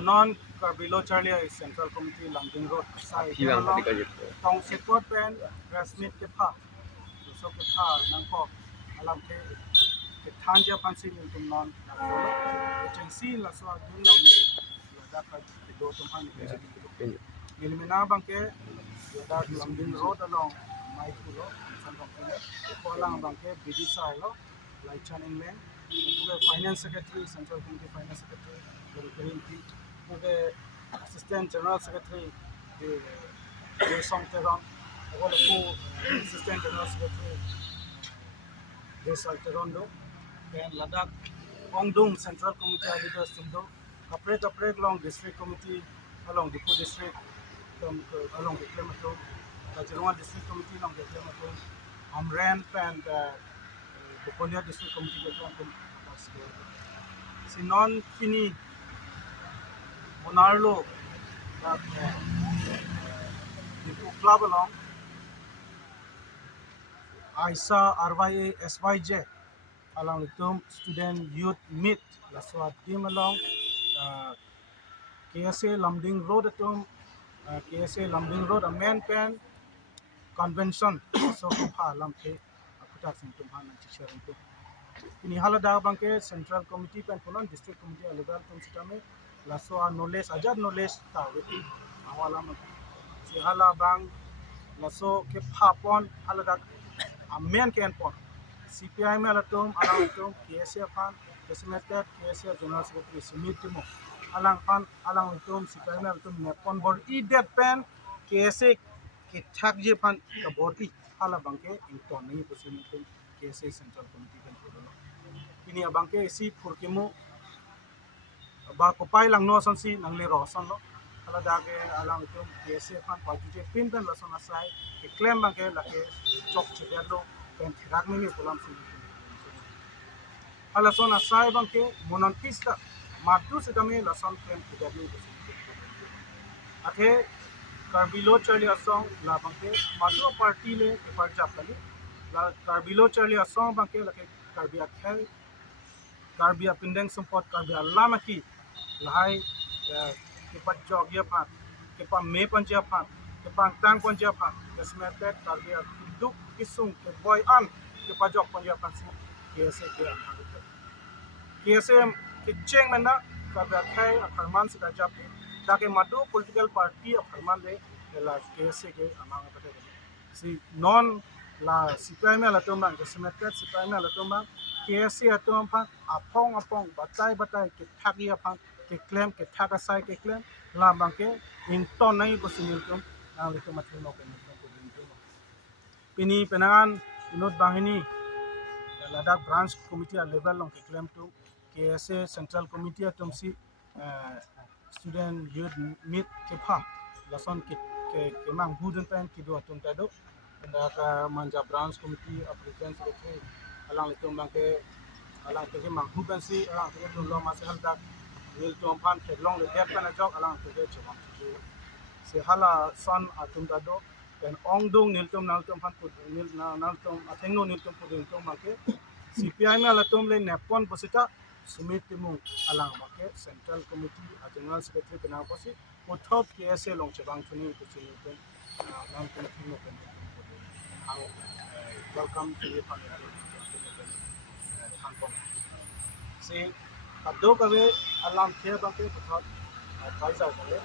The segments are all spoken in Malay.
non Carbilo Charlie Central Committee London Road side tong support pen resmit ke pha so ke pha nang ko alam ke thanja pansin tum non agency la so dun long ne da ka do tum han Ilmina bangke da London Road along Ameiphu Road Santong ko lang bangke BD side lo lai chaning men Finance Secretary Central Committee Finance Secretary Rongpi the Assistant General Secretary the Song Teron all the Assistant General Secretary the Salterondo then Ladakh Ongdung Central Committee leaders Tindo Kapre long District Committee along the District along the Klemato Kajirwan District Committee along the Klemato Amran and Bukonia District Committee Sinon Fini Monarlo that the club along ISA RYA SYJ along with them student youth meet laswa team along KSA Lambing Road at them KSA Lambing Road a main pen convention so kumpa lampe akuta singtum han sharing to ini halada bangke Central Committee pen punon District Committee level tum sitame laswa knowledge ajar knowledge ta witi awala si hala bang laso ke phapon halada amen ken pon CPI me alatum alang tum KSA fan desmetet KSA General Secretary Sumit timo alang fan alang tum CPI me alatum nepon board I det pen KSA ke thak je fan ka board I hala bangke inton ni pusin tum KSA Central Committee pen puno ini abangke si purkimu ba ko pai lang no son si nang le ro son lo ala dage alang tum KSA fan pajuje pin pen lason asai ke claim bangke la ke chok chedelo pen thirak ni pulam si ala son asai bangke monon pista matu sedame lason pen chedelo ake Carbilo Charlie asong la bangke matu party le ke parja kali la Carbilo Charlie asong bangke la ke Carbia khel Carbia pindeng support Carbia lamaki lahai ke pat jog ya pat ke pa me panja pat ke pa tang panja pat kesmetet Carbia duk kisung ke boy an ke pa jog panja pat KSA KSA ke cheng mena Carbia khai akharman se jap take madu political party akharman le la KSA ke amang pate si non la CPI me la tomang kesmetet CPI me la tomang KSA atom pa apong batai ke thagi apang ke claim ke thaga sai ke claim la bangke inton nai ko sinil tum ang le mathil no pen pini penangan inot bahini Ladakh branch committee level long ke claim to KSA Central Committee atom si student youth meet ke pha lason ke mang huden pen ki do atum ta do ndaka manja branch committee of president secretary alang itum bangke alang ke mang huben si alang ke do lo masal dak wil tom pan ke long le det pana jok alang ke chewang si hala son atum ta do pen ongdung nil tom nal tom pan put nil nal tom athengno nil tom put tom bangke CPI me alatum le nepon posita sumit timung alang bangke Central Committee General Secretary penang posi uthot KSA long chewang thuni kuchi tom nang tom thino pen welcome to the panel si abdo kawe alam khe bangke uthot paisa kale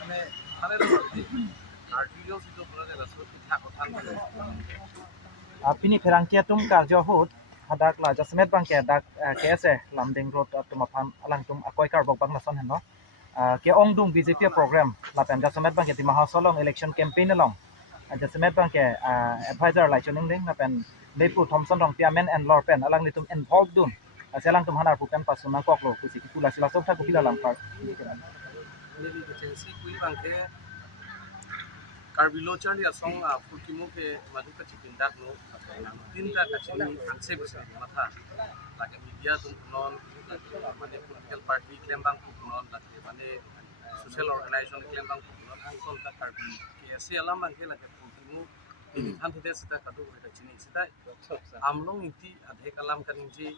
মানে আরে আর্টিকেল সিটো পড়ালে রাসো পিঠা কথা Apini Pherangke tum karjo hut hadak la jasmet bangke dak KSA Lamding Road tum apam alang tum akoi kar bok bang nason hen no ke ongdung BJP program la pen jasmet bangke ti mahasolong election campaign along jasmet bangke advisor la choning ding na pen Ameiphu Thomson Rongpi amen and lor pen alang nitum involved dun selang tum hanar pukan pasuna koklo kusi kula sila sok ta kupila lampar ini agensi kui bangke Carbilo Charlie asong fulkimo ke maduka chipindak no tinta kachini angse bisa matha lagi media tum non mane political party klembang non lagi mane social organization klembang non angson ta karbi KSA alam bangke lagi fulkimo ini kan tidak sita kadu kita chini sita amlong inti adhe kalam kaninji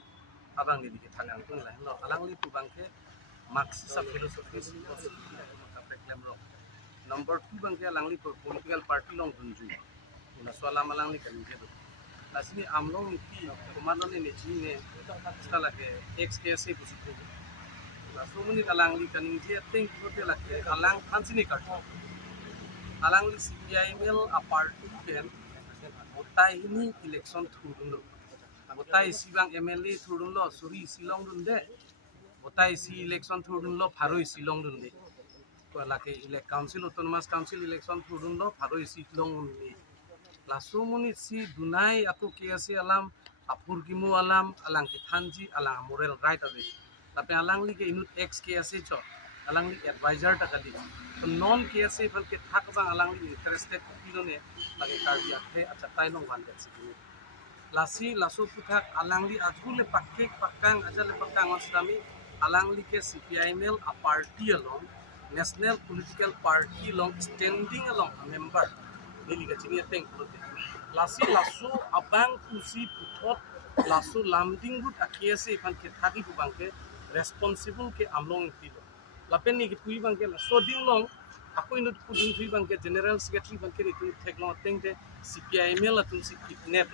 abang ni dikit tangan tung lah lo alang li tu bangke marxist philosophy problem lo number 2 bangke alang li political party long dunju una soala malang li kan gitu asini amlong ki komando ni ne stala ke XKSA busiku la sumuni alang li kan dia think hote la ke alang pansini kar alang li CPIML a party pen otai ni election thurun lo otai sibang MLA thurun lo suri silong dun de otai si election thurun lo pharoi silong dun de ko la ke elect council autonomous council election thurun lo pharoi silong dun de la sumuni si dunai aku KSA alam apur gimu alam alang ki thanji alang moral right ave tapi alang li ke inut XKSA cho alang li advisor ta kali तो non KSA फल के थाक बang alang li interested pilo ne lagi kardia the acha tai long ban det sigi lasi laso puthak alang li ajule pakkek pakkang ajale pakkang osdami alang li ke CPIML a party along national political party long standing along a member dili ga chini teng prote lasi laso abang kusi puthot laso lamding gut a KSA fan ke thaki bu bangke responsible ke amlong tilo lapen ni ki pui bangke la so ding long aku inut puding pui bangke general secretary bangke itu teklong tengte CPIML atum si kidnap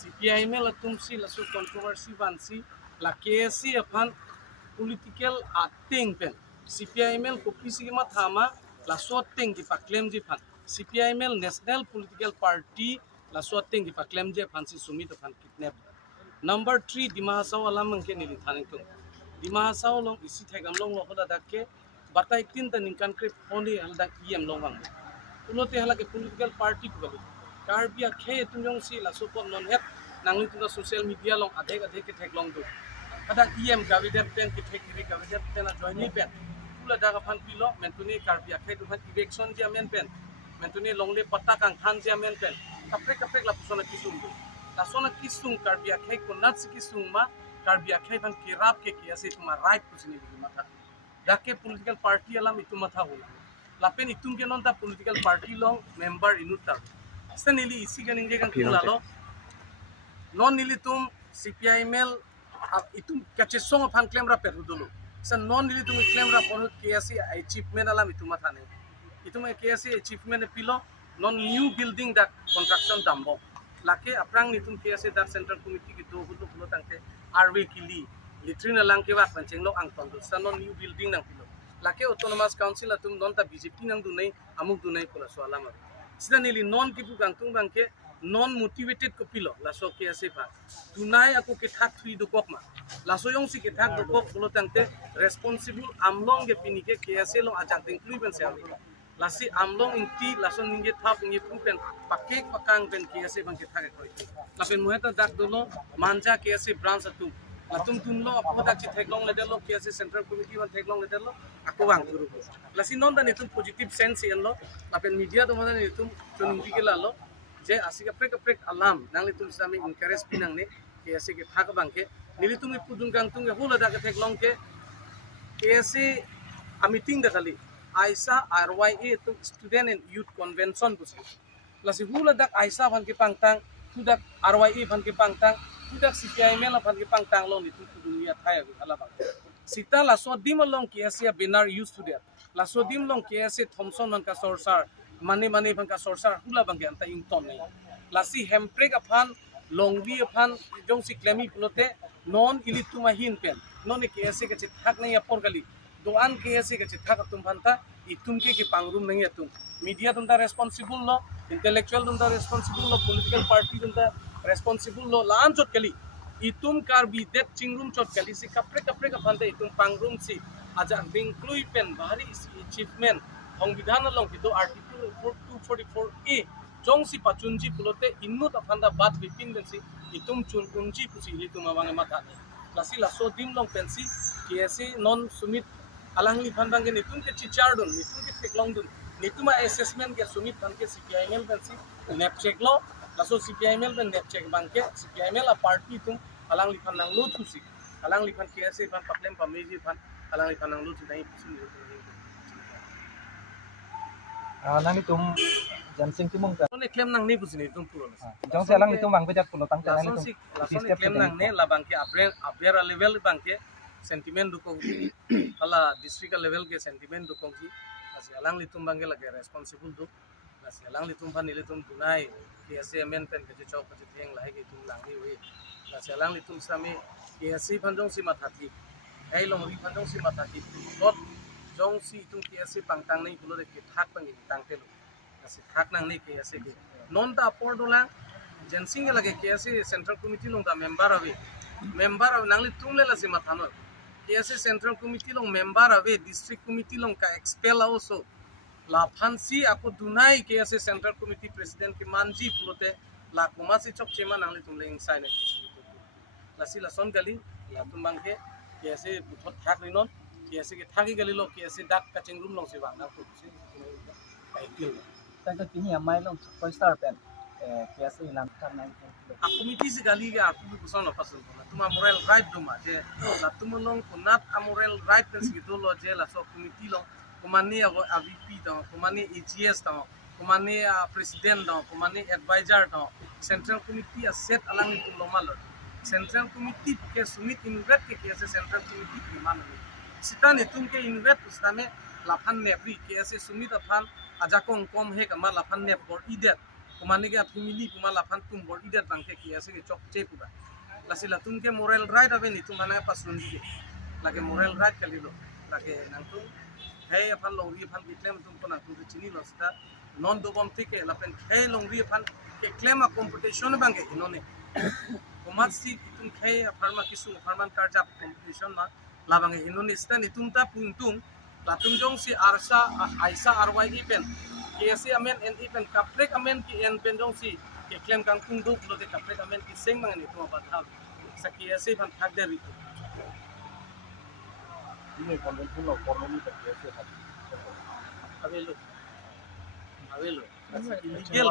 CPIML atum si la so controversy bansi la KSA apan political ating pen CPIML ko kisi ma thama la so teng ki paklem ji phan CPIML national political party la so teng ki paklem je phan si sumit apan kidnap number 3 dimahasau alam mangke nili thaning tung dimahasau long isi thegam long lokoda dakke batai tin ta ningkan kre phone al dak em long bang unote hala ke political party ko bali karbia khe tunjong si la support non het nangli tu social media long adhe ke thek long do ada em gavidat pen ki thek ri gavidat pen join ni pen pula daga phan pilo mentuni karbia khe tu phan election ja men pen mentuni longle patta kang khan ja men pen kapre la pusona kisung la sona kisung karbia khe ko nat kisung ma karbia khe phan kirap ke KSA tuma right pusini bi mata dake political party alam itu matha hola lapen itum ke non ta political party long member inuta stanili isi ganing je kan kulalo non nili tum CPIML itum kache song phan claim ra perudulu san non nili tum claim ra ponu KSA achievement alam itu matha ne itum KSA achievement pilo non new building that construction dambo lake aprang nitum KSA that central committee ki do hudu pulo tangte RW kili litrina lang ke wa pancheng lo ang ton san non new building nang pilo lake autonomous council atum non ta BJP nang du nei amuk du nei pola so alama sida nili non ki pu gang tung bang ke non motivated ko pilo la so KSA pa tunai aku ke thak thui do kok ma la so yong si ke thak do kok pulo tangte responsible amlong ge pinike KSA lo ajak ding kluiben se lasi amlong inti lason ninge thap ninge pupen pakek pakang pen KSA bang ke thak koi lapen muheta dak dolo manja KSA branch atum atum tumlo apoda chi theklong ledelo KSA central committee ban theklong ledelo aku bang guru lasi non dan itu positive sense enlo lapen media to mana itu choning dikela je asika prek alam nang litum sami encourage pinang ne KSA ke thak bang ke nilitum ipudung gang tung hola dak theklong ke KSA a meeting dakali Aisa RYA to student and youth convention pusi lasi hula dak Aisa ban ke pangtang tudak RYA ban ke pangtang tudak CPIML ban ke pangtang lo nitu dunia thaya ala bang sita la so dim long KSA banner used to that la so dim long KSA Thomson ban ka sorsar mane ban ka sorsar hula bang ke anta ington nei lasi hemprek aphan longbi aphan jong si klemi pulote non ilituma hin pen non KSA ke thak nei apor kali doan KSA ke thak atum phanta itum ke pangrum nei atum media tumta responsible lo intellectual tumta responsible lo political party tumta responsible lo lan chot kali itum kar bi det chingrum chot kali si kapre ka phanta itum pangrum si aja include pen bari achievement সংবিধান long kido article 244A jong si pachunji pulote innu ta phanda bat bipin bensi itum chun kunji pusi itum awang mata lasi laso dim long pensi KSA non sumit alangli phandang ge nitum ke chichardun nitum ke teklong dun nituma assessment ke sumit phan ke CPIML bensi nep check lo laso CPIML ben nep check bang ke CPIML a party tum alangli phandang lo tusi alangli phan KSA phan paklem pameji phan alangli phandang lo tu dai pusi nang nitum jansing timung ta Lason claim nang ni busini tum puron. jong selang nitum bang bejat pulo tang ta Lason si claim nang ne la bangke abrer level bangke sentiment dukong ala district level ke sentiment dukong ji kasi alang litum bangke lage responsible duk kasi alang litum pan litum tunai KSA men pen ke chok ke theng lai ke tum lang ni we kasi alang litum sami KSA panjong si mathati ai long ri panjong si mathati dot jong si tum KSA pangtang nei pulo de ke thak pang tang te lo kasi thak nang ni KSA ke non ta por dola jensing lage KSA central committee long da member of nang litum le la si mathano KSA Central Committee long member ave District Committee long ka expel also la phansi ako dunai KSA Central Committee President ki manji pulote la kumasi chok chema nangli tumle insai ne la si la son gali la tumbangke KSA puthot thak rinon KSA ke thagi gali lo KSA dak ka chengrum long si wang na ko si kai til ta ka kini amai long koi star pen KSA lam ta nang a committee si gali ga aku ku son pasun tuma moral right duma je la tumulong kunat a moral right pen si dolo je la so committee long kumani ago AVP do kumani EGS do kumani president do kumani advisor do central committee a set alang itu lomal central committee ke sumit invite ke KSA central committee ki manani sitan itum ke invite ustame laphan nepri KSA sumit aphan ajakong kom he kama laphan nep bor idet kumani ke family kuma laphan tum bor idet bangke KSA ke chok che puba lasi la tum ke moral right ave ni tum mana pasun di lage moral right kali lo lage nang tum hey aphan longri aphan ki claim tum kona tum chini lo sta non do bom tike la pen hey longri aphan ke claim a competition bangke inone kumat si tum hey aphan ma kisu aphan karja competition ma la bangke inone sta ni tum ta puntung la tum jong si aisa RY pen KSA amen and pen kaprek amen ki en pen jong si ke claim kang tung duk lo de kaprek amen ki seng mangani tu apa thal sa KSA ban thak der itu ini konvensi lo formally ke KSA hat avelo illegal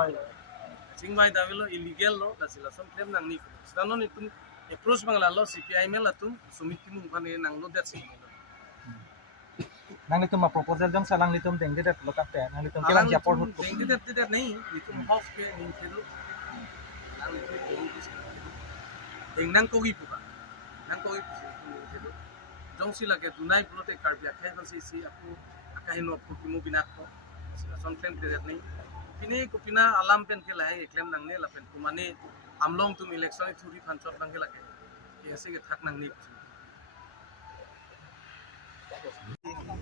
singwai davelo illegal lo la sila son claim nang ni stano ni tum approach bangla lo CPI mel atum sumiti mung bane nang lo dat sing nang nitum ma proposal jong salang nitum deng de lo ka pe nang nitum kelang japor hut deng de nahi nitum hof ke ning kedo deng nang ko gi puka nang ko gi kedo jong sila ke dunai pulote karbia khai ban si aku akai no pukimu binak ko sila son claim de nahi pine ko pina alam pen ke lai claim nang ne la pen kumane amlong tum election thuri phanchot bang ke la ke KSA ke thak nang ni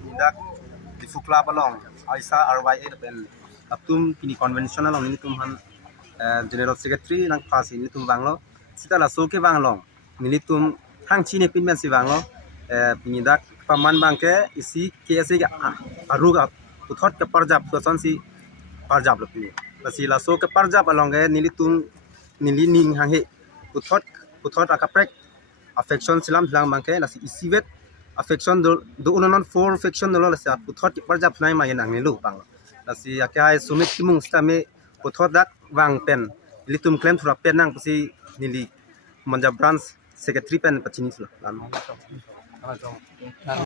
Indak di fukla balong Aisa RYA pen atum kini konvensional long ini tumhan general secretary nang pas ini tum banglo sita la soke banglong ini tum hang chine pinmen si banglo pindak paman bangke isi KSA ga aruga uthot ke parjap person si parjap lo pini lasi la soke parjap along ge nili tum nili ning hang he uthot akaprek affection silam hilang bangke lasi isi vet affection do unonon four affection dolo lasi uthot ke parjap nai ma yenang nilu bang lasi akai sumit timung stame uthot dak wang pen litum claim thura pen nang pasi nili manja branch secretary pen pachini slo